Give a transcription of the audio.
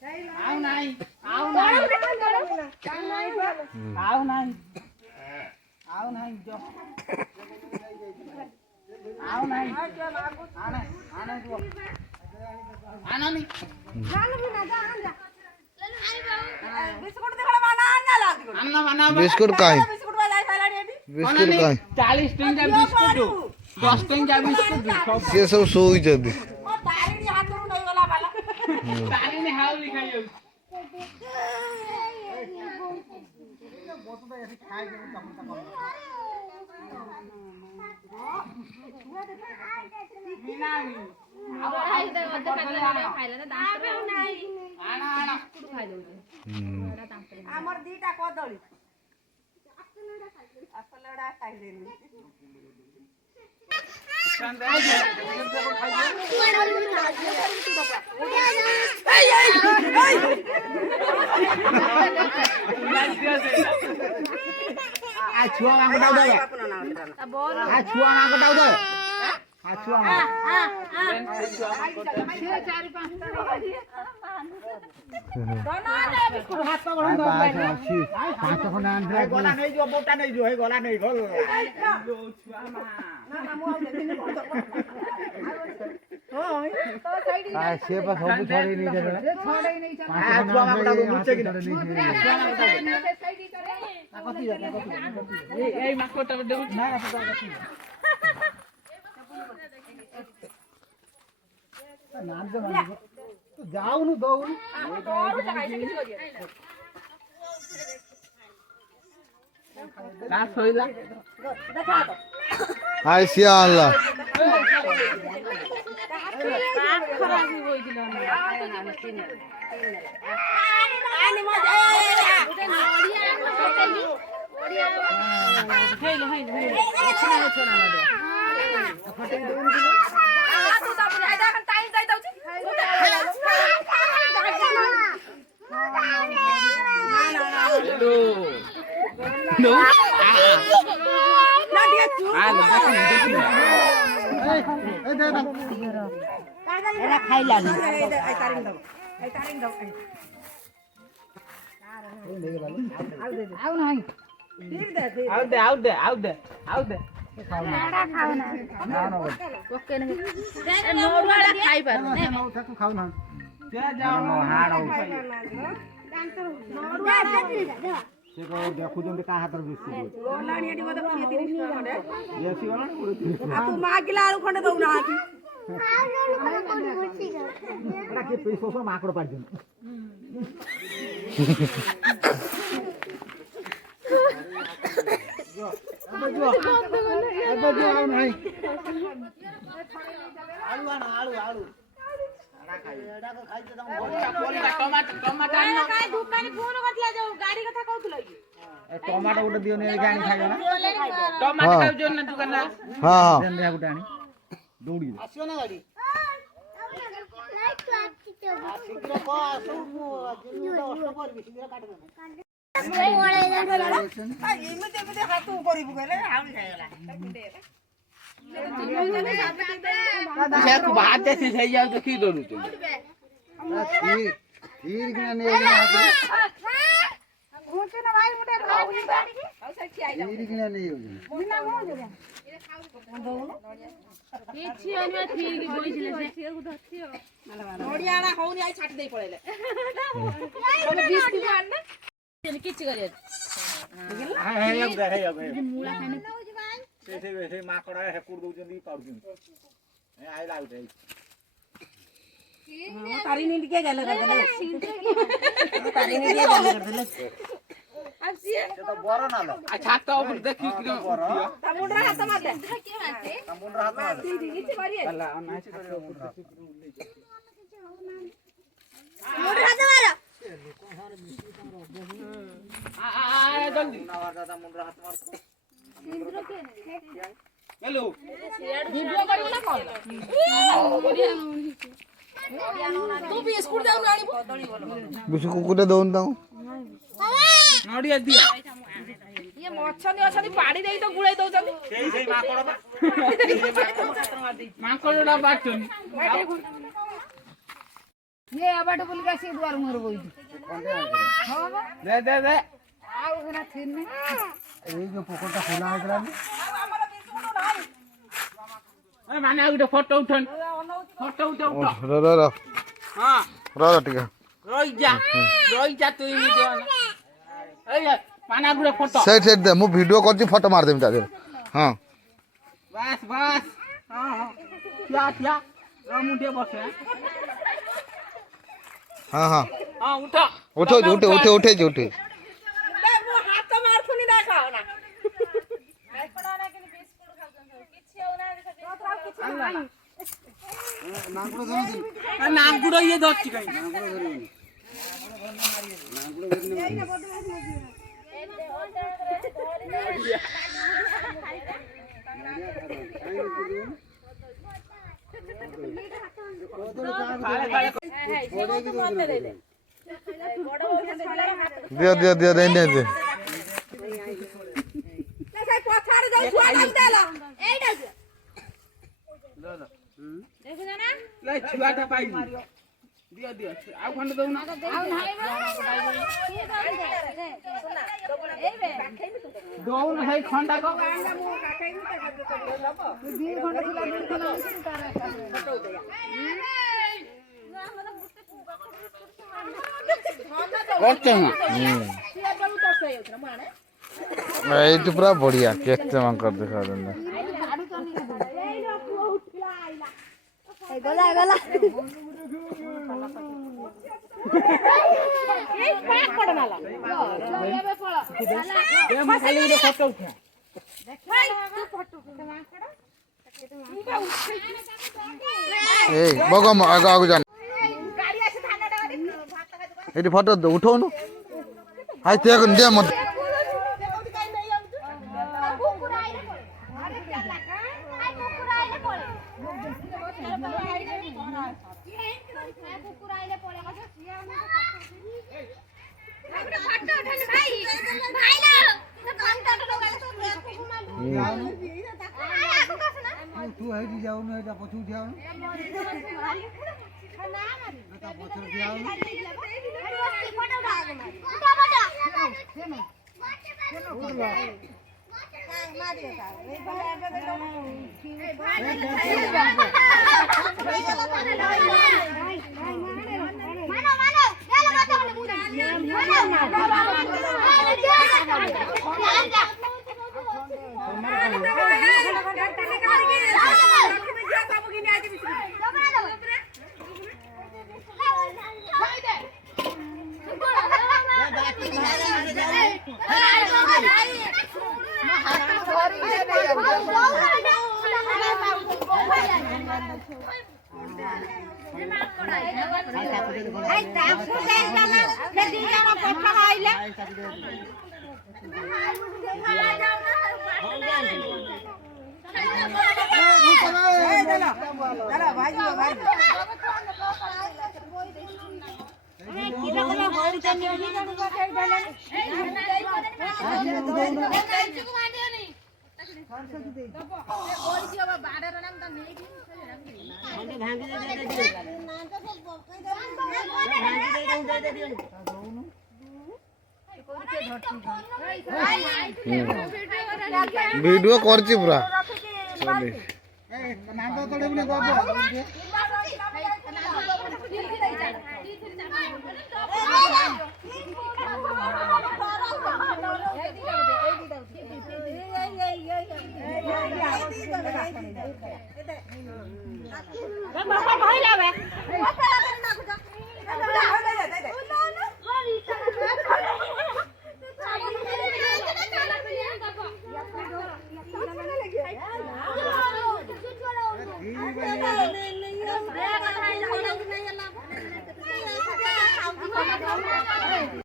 आओ नहीं आओ नहीं आओ नहीं आओ नहीं जो आओ नहीं आना आना जो आना नहीं बिस्कुट काय बिस्कुट काय 40 टंका बिस्कुट 10 टंका बिस्कुट से सब सोई जदी ताली ने हाउ लिखाई हो ଆମର ଦିଟା କଦଳୀ ଆସଲଡା ଖାଇଦେନି छुआ मांगो दाउ दे छुआ मांगो दाउ दे छुआ गला नहीं जो बोटा नहीं जो है गला नहीं गल छुआ मा से बस सब छोड़ी नहीं दे छुआ मांगो दाउ मुचे कि এই মাকড়টা দেব না নাম দে মানে তো যাও নু দৌ রাত হইলা हाय सिया अल्लाह खराब होई दिल देखु का हाथ माकड़ पाड़ टमाटो गोटे दियो ने गाणी खाइयो ना टमाटो खाइ जो ना दुकान ना हां देन रे गोटे आनी दौड़ी आसियो ना गाड़ी शीघ्र को आसु जिनुटा अष्ट करबी शीघ्र काट दे एमते एमते हाथ करिबु गेले आउली खाइला से बात से सही जाऊ तो की डरू तू तीर किना ने घोटे ना भाई मुटे खाऊनी बानी की औ सच्ची आई तीर किना नहीं हो बिना हो जे किछि अनिया ठीक बोइছিলে से नोडियाडा होउनी आई छाट देई पळेले तमे 20 किलो आन ना किछि करिए हे अब मूला खाने से माकड़ा हेकुड़ दउजंदी पाउजंदी ए आई लागै तारी नींद के गेले तारी नींद के गेले अब सिए तो बरो ना लो आ छाता ऊपर देखि कि बरो तमुंडरा हाथ मारते के मारते तमुंडरा हाथ मार किछि मारिए अल्ला ना छाता ऊपर मुंडरा हाथ मारो आ जल्दी ना मार दादा मुंडरा हाथ मार हेलो वीडियो करियो ना कॉल तू बिस्कुट जाऊ राणी बिस्कुट कुटे दोन दाऊ नडिया दिया ये मछनी अछनी पाड़ी देई तो गुळाई दउचंदी सेई माकड़ बा माकड़ माकड़डा बाटुनी ये आबाट बोल के से दुआर मोर बोई हां बा दे आउ घरा थिन ने এই যে পকরটা খোলা হয়েছিল ए माने आ फोटो उठन फोटो उठ র র র हां র র টিকা রই যা তুই নিজে এই माने गुडे फोटो সাইড সাইড দে মু ভিডিও করছি ফটো মার দেম তাদের হ্যাঁ बस बस हां क्या मुंडे बसे হ্যাঁ হ্যাঁ हां उठा উঠো উঠে উঠে উঠে हाथ मार खुनी देखाओ ना पड़ा ना कि बिस्कुट खाउछन किछि हो ना किछि नहीं नागुडो ये धरछि काई দিও দিও দিও দেই নে দে पथार जाऊ छुआ डाल देला एइटा देखु ना ले छुआटा पाई दियो आ खंड दउ ना आउ नाही दउ ना भाई खंडा को करते हैं এইটা পুরা বড়িয়া কেক জমা কর দেখা দেন गला गला এই পাক পড় নালা চলেবে পড় ए म खाली रे फोटो उठा ভাই তু ফটো মাক পড় এই বগম আগা আগা জান গাড়ি আছে ধানটা গাড়ি ভাত খাই দোকান এইটি ফটো উঠাও না হাই তে এখন দে মত तू है जी जाओ ना जा पछू जाओ ना ता पछू जाओ ना ভিডিও করছি পুরা চলে নাঙ্গ তড়েবনি বাবা बाबा भाई लावे